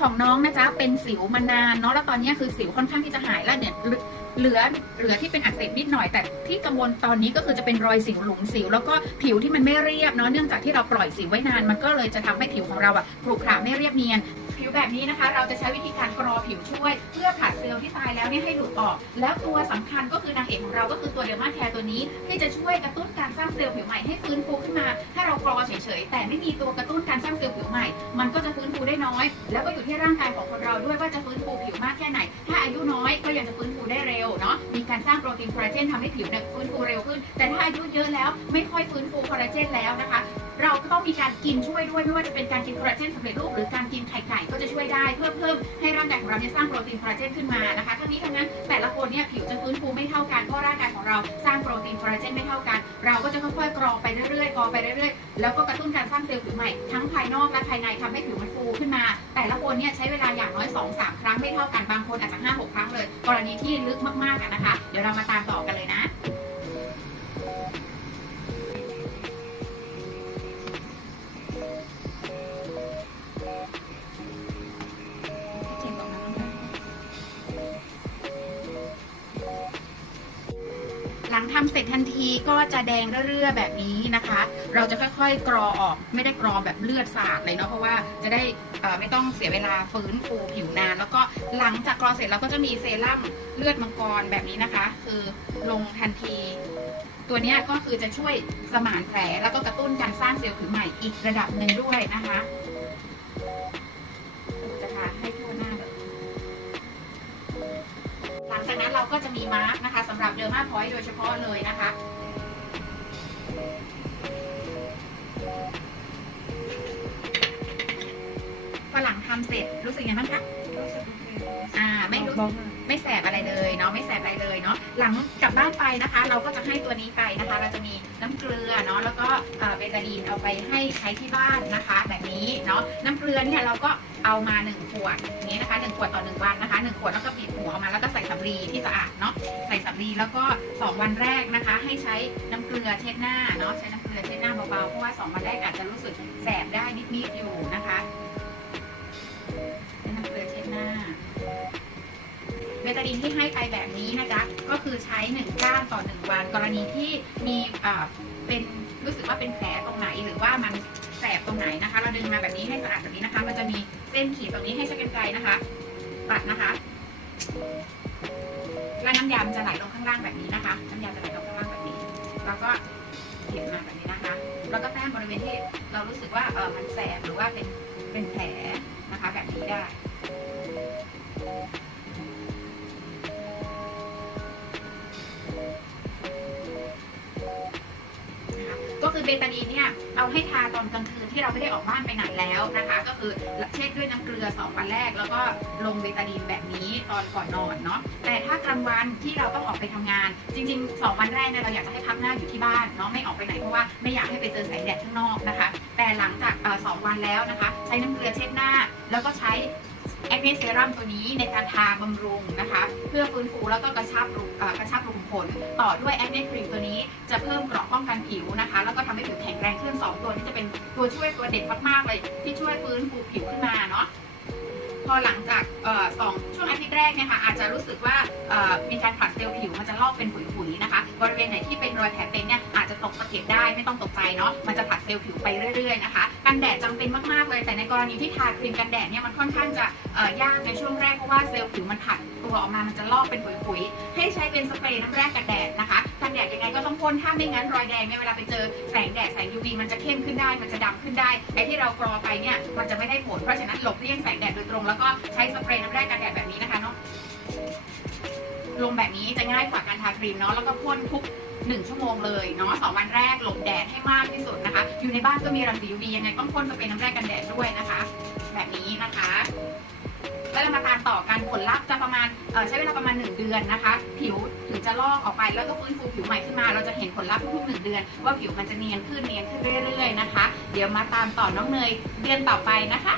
ของน้องนะจ๊ะเป็นสิวมานานเนาะแล้วตอนนี้คือสิวค่อนข้างที่จะหายแล้วเนี่ยเหลือเหลือที่เป็นอักเสบนิดหน่อย แต่ที่กังวลตอนนี้ก็คือจะเป็นรอยสิวหลุมสิว แล้วก็ผิวที่มันไม่เรียบเนาะเนื่องจากที่เราปล่อยสิวไว้นาน มันก็เลยจะทำให้ผิวของเราอะกรุขระไม่เรียบเนียน ผิวแบบนี้นะคะ เราจะใช้วิธีการกรอผิวช่วย เพื่อผลัดเซลล์ที่ตายแล้วเนี่ยให้หลุดออก แล้วตัวสำคัญก็คือนางเอกของเราก็คือตัวเดลมาแคร์ตัวนี้ที่จะช่วยกระตุ้นการสร้างเซลล์ผิวใหม่ให้ฟื้นฟูขึ้นมา ถ้าเรากรอเฉยๆแต่ไม่มีตัวกระตุ้นการสร้างเซลล์ผิวใหม่ มันก็จะฟื้นฟูได้น้อย แล้วก็อยู่ที่ร่างกายของคนเราด้วยว่าจะฟื้นฟูผิวมากแค่ไหน ถ้าอายุน้อยก็ยังจะฟื้นฟูได้เร็วเนาะมีการสร้างโปรตีนคอลลาเจนทำให้ผิวเนี่ยฟื้นฟูเร็วขึ้น แต่ถ้าอายุเยอะแล้วไม่ค่อยฟื้นฟูคอลลาเจนแล้วนะคะ เราก็ต้องมีการกินช่วยด้วยไม่ว่าจะเป็นการกินคอลลาเจนสำเร็จรูปหรือการกินไข่ไก่ก็จะช่วยได้เพื่อเพิ่มให้ร่างกายของเราเนี่ยสร้างโปรตีนคอลลาเจนขึ้นมานะคะทั้งนี้ทั้งนั้นแต่ละคนเนี่ยผิวจะฟื้นฟูไม่เท่ากันเพราะร่างกายของเราสร้างโปรตีนคอลลาเจนไม่เท่ากัน เราก็จะค่อยๆกรอไปเรื่อยๆกรอไปเรื่อยๆ แล้วก็กระตุ้นการสร้างเซลล์ผิวใหม่ทั้งภายนอกและภายในทำให้ผิวมันฟูขึ้นมา แต่ละคนเนี่ยใช้เวลาอย่างน้อย 2-3 ครั้งไม่เท่ากันบางคนอาจจะ5-6 ครั้งเลย กรณีที่ลึกมากๆนะคะ เดี๋ยวเรามาตามต่อกัน งทำเสร็จทันทีก็จะแดงเรื่อๆแบบนี้นะคะ เราจะค่อยๆ กรอออกไม่ได้กรอแบบเลือดสาดเลยเนาะเพราะว่าจะได้ไม่ต้องเสียเวลาฟื้นฟูผิวนาน แล้วก็หลังจากกรอเสร็จเราก็จะมีเซรั่มเลือดมังกรแบบนี้นะคะ คือลงทันที ตัวนี้ก็คือจะช่วยสมานแผลแล้วก็กระตุ้นการสร้างเซลล์ผิวใหม่อีกระดับหนึ่งด้วยนะคะจะทาให้ นั้นเราก็จะมีมาร์กนะคะสำหรับเดอร์มาพอยต์โดยเฉพาะเลยนะคะฝรั่งทำเสร็จรู้สึกยังไงบ้างคะรู้สึกโอเคอ่า ไม่รู้ไม่แสบอะไรเลยเนาะไม่แสบอะไรเลยเนาะหลังกลับบ้านไปนะคะ เราก็จะให้ตัวนี้ไปนะคะ เราจะมีน้ำเกลือเนาะแล้วก็เบตาดีนเอาไปให้ใช้ที่บ้านนะคะ แบบนี้เนาะน้ำเกลือเนี่ยเราก็เอามาหนึ่งขวดนี้นะคะหนึ่งขวดต่อหนึ่งวันนะคะหนึ่งขวดแล้วก็ปิดหัวออกมาแล้วก็ใส่สำลีที่สะอาดเนาะใส่สำลีแล้วก็สองวันแรกนะคะ ให้ใช้น้ำเกลือเช็ดหน้าเนาะใช้น้ำเกลือเช็ดหน้าเบาๆเพราะว่าสองวันแรกอาจจะรู้สึกแสบได้นิดๆอยู่นะคะใช้น้ำเกลือเช็ดหน้า เบตาดีนที่ให้ไปแบบนี้นะจ๊ะก็คือใช้หนึ่งก้านต่อหนึ่งวัน กรณีที่มีอ่าเป็นรู้สึกว่าเป็นแผลตรงไหนหรือว่ามันแสบตรงไหนนะคะ เราดึงมาแบบนี้ให้สะอาดแบบนี้นะคะ มันจะมีเส้นขีดตรงนี้ให้ใช้กันไกรนะคะตัดนะคะแล้วน้ำยามจะไหลลงข้างล่างแบบนี้นะคะ น้ำยาจะไหลลงข้างล่างแบบนี้ แล้วก็เก็บมาแบบนี้นะคะ แล้วก็แต้มบริเวณที่เรารู้สึกว่าเออมันแสบหรือว่าเป็นเป็นแผลนะคะแบบนี้ได้ ก็คือเบตาดีนเนี่ยเอาให้ทาตอนกลางคืนที่เราไม่ได้ออกบ้านไปไหนแล้วนะคะ ก็คือเช็ดด้วยน้ำเกลือ2วันแรก แล้วก็ลงเบตาดีนแบบนี้ตอนก่อนนอนเนาะแต่ถ้ากลางวันที่เราต้องออกไปทำงาน จริง ๆ 2 วันแรกเนี่ยเราอยากจะให้พักหน้าอยู่ที่บ้านเนาะไม่ออกไปไหนเพราะว่าไม่อยากให้ไปเจอแสงแดดข้างนอกนะคะ แต่หลังจากสองวันแล้วนะคะ ใช้น้ำเกลือเช็ดหน้า แล้วก็ใช้ แอคเนเซรั่มตัวนี้ในการทาบำรุงนะคะ เพื่อฟื้นฟูแล้วก็กระชับรูกระชับรูขุมขนต่อด้วยแอคเนครีมตัวนี้จะเพิ่มเกราะป้องกันผิวนะคะ แล้วก็ทำให้ผิวแข็งแรงขึ้น 2 ตัวนี้จะเป็นตัวช่วยตัวเด็ดมากๆเลย ที่ช่วยฟื้นฟูผิวขึ้นมาเนาะ พอหลังจากสองช่วงอาทิตย์แรกเนี่ยค่ะอาจจะรู้สึกว่ามีการผลัดเซลล์ผิวมันจะลอกเป็นขุยๆนะคะบริเวณไหนที่เป็นรอยแผลเป็นเนี่ยอาจจะตกสะเก็ดได้ไม่ต้องตกใจเนาะมันจะผลัดเซลล์ผิวไปเรื่อยๆนะคะกันแดดจำเป็นมากๆเลยแต่ในกรณีที่ทาครีมกันแดดเนี่ยมันค่อนข้างจะยากในช่วงแรกเพราะว่าเซลล์ผิวมันผัดตัวออกมามันจะลอกเป็นขุยๆให้ใช้เป็นสเปรย์น้ำแร่กันแดดนะคะกันแดดยังไงก็ต้องพ่นถ้าไม่งั้นรอยแดงเนี่ยเวลาไปเจอแสงแดดแสง UV มันจะเข้มขึ้นได้ มันจะดำขึ้นได้ไอ้ที่เรากรอไปเนี่ยมันจะไม่ได้ผลเพราะฉะนั้นหลบเลี่ยงแสงแดดโดยตรงแล้วก็ใช้สเปรย์น้ำแร่กันแดดแบบนี้นะคะเนาะลงแบบนี้จะง่ายกว่าการทาครีมเนาะแล้วก็พ่นทุกหนึ่งชั่วโมงเลยเนาะสองวันแรกหลบแดดให้มากที่สุดนะคะ อยู่ในบ้านก็มีรังสี UV ยังไงต้องพ่นสเปรย์น้ำแร่กันแดดด้วยนะคะ แบบนี้นะคะแล้วเรามาตามต่อกันผลลัพธ์จะประมาณใช้เวลาประมาณ 1 เดือนนะคะ ผิวถึงจะลอกออกไปแล้วก็ฟื้นฟูผิวใหม่ขึ้นมา เราจะเห็นผลลัพธ์ทุกๆหนึ่งเดือน ว่าผิวมันจะเนียนขึ้นเนียนขึ้นเรื่อยๆนะคะ เดี๋ยวมาตามต่อน้องเนยเดือนต่อไปนะคะ